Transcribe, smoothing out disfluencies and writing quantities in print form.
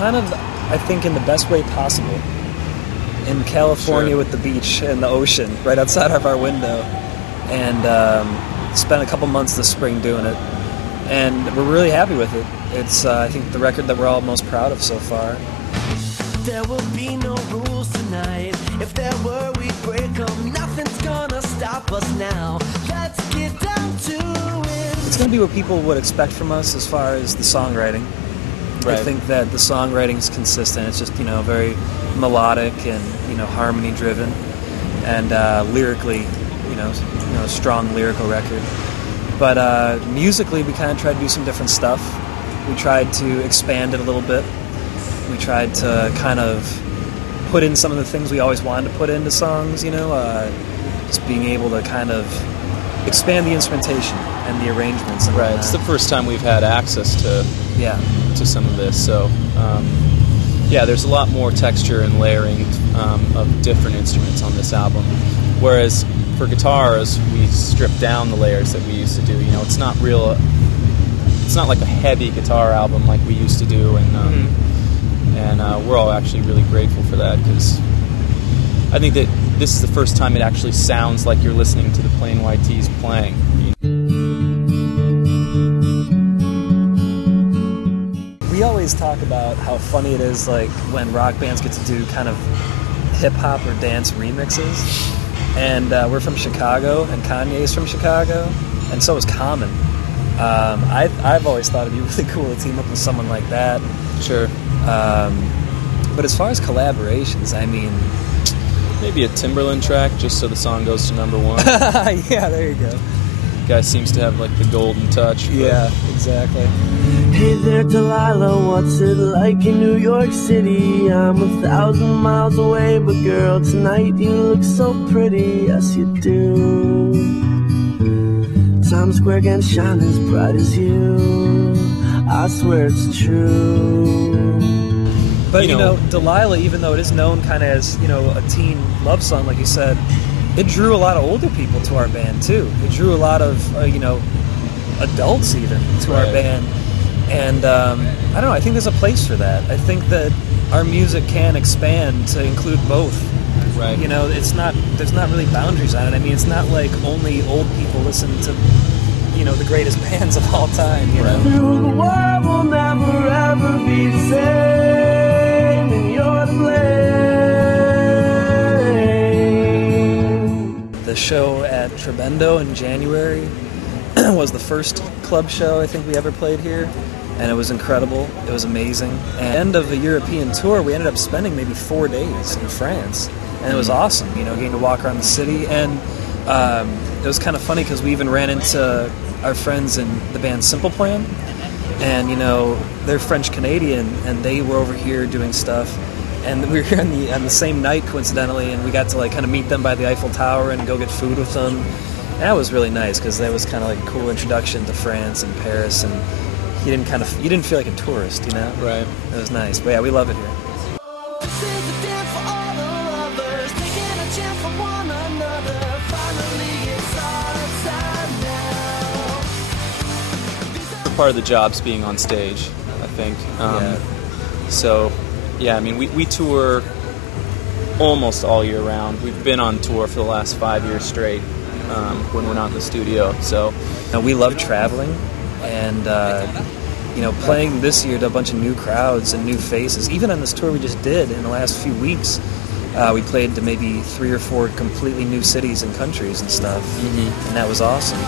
kind of, I think, in the best way possible. In California with the beach and the ocean right outside of our window. And spent a couple months this spring doing it. And we're really happy with it. It's, I think, the record that we're all most proud of so far. There will be no rules tonight. If there were, we'd break them. Nothing's gonna stop us now. Let's get down to it. It's going to be what people would expect from us as far as the songwriting. Right. I think that the songwriting is consistent. It's just, very melodic and, harmony driven. And lyrically, a strong lyrical record. But musically, we kind of tried to do some different stuff. We tried to expand it a little bit. We tried to kind of put in some of the things we always wanted to put into songs, just being able to kind of expand the instrumentation and the arrangements. And right, it's the first time we've had access to some of this, so there's a lot more texture and layering of different instruments on this album. Whereas for guitars, we stripped down the layers that we used to do. It's not like a heavy guitar album like we used to do, and we're all actually really grateful for that, because I think that this is the first time it actually sounds like you're listening to the Plain White T's playing. We always talk about how funny it is, like, when rock bands get to do kind of hip-hop or dance remixes. And we're from Chicago, and Kanye's from Chicago, and so is Common. I've always thought it'd be really cool to team up with someone like that. Sure. But as far as collaborations, I mean... Maybe a Timberland track, just so the song goes to number one. Yeah, there you go. Guy seems to have, like, the golden touch. But... Yeah, exactly. Hey there, Delilah, what's it like in New York City? I'm 1,000 miles away, but girl, tonight you look so pretty. Yes, you do. Times Square can shine as bright as you. I swear it's true. But, Delilah, even though it is known kind of as, a teen love song, like you said, it drew a lot of older people to our band, too. It drew a lot of, adults, even, to our band. And, I don't know, I think there's a place for that. I think that our music can expand to include both. Right. There's not really boundaries on it. I mean, it's not like only old people listen to, the greatest bands of all time, Through the world will never ever be the same, and you're to blame. The show at Trebendo in January was the first club show I think we ever played here, and it was incredible. It was amazing. And at the end of the European tour, we ended up spending maybe 4 days in France, and it was awesome, getting to walk around the city. And it was kind of funny because we even ran into our friends in the band Simple Plan, and they're French Canadian, and they were over here doing stuff, and we were here on the same night coincidentally, and we got to kind of meet them by the Eiffel Tower and go get food with them. And that was really nice because that was kind of like a cool introduction to France and Paris, and you didn't feel like a tourist, Right. It was nice, but yeah, we love it here. Part of the job's being on stage, I think. So, I mean, we tour almost all year round. We've been on tour for the last 5 years straight when we're not in the studio. So, we love traveling, and playing this year to a bunch of new crowds and new faces. Even on this tour we just did in the last few weeks, we played to maybe 3 or 4 completely new cities and countries and stuff, and that was awesome.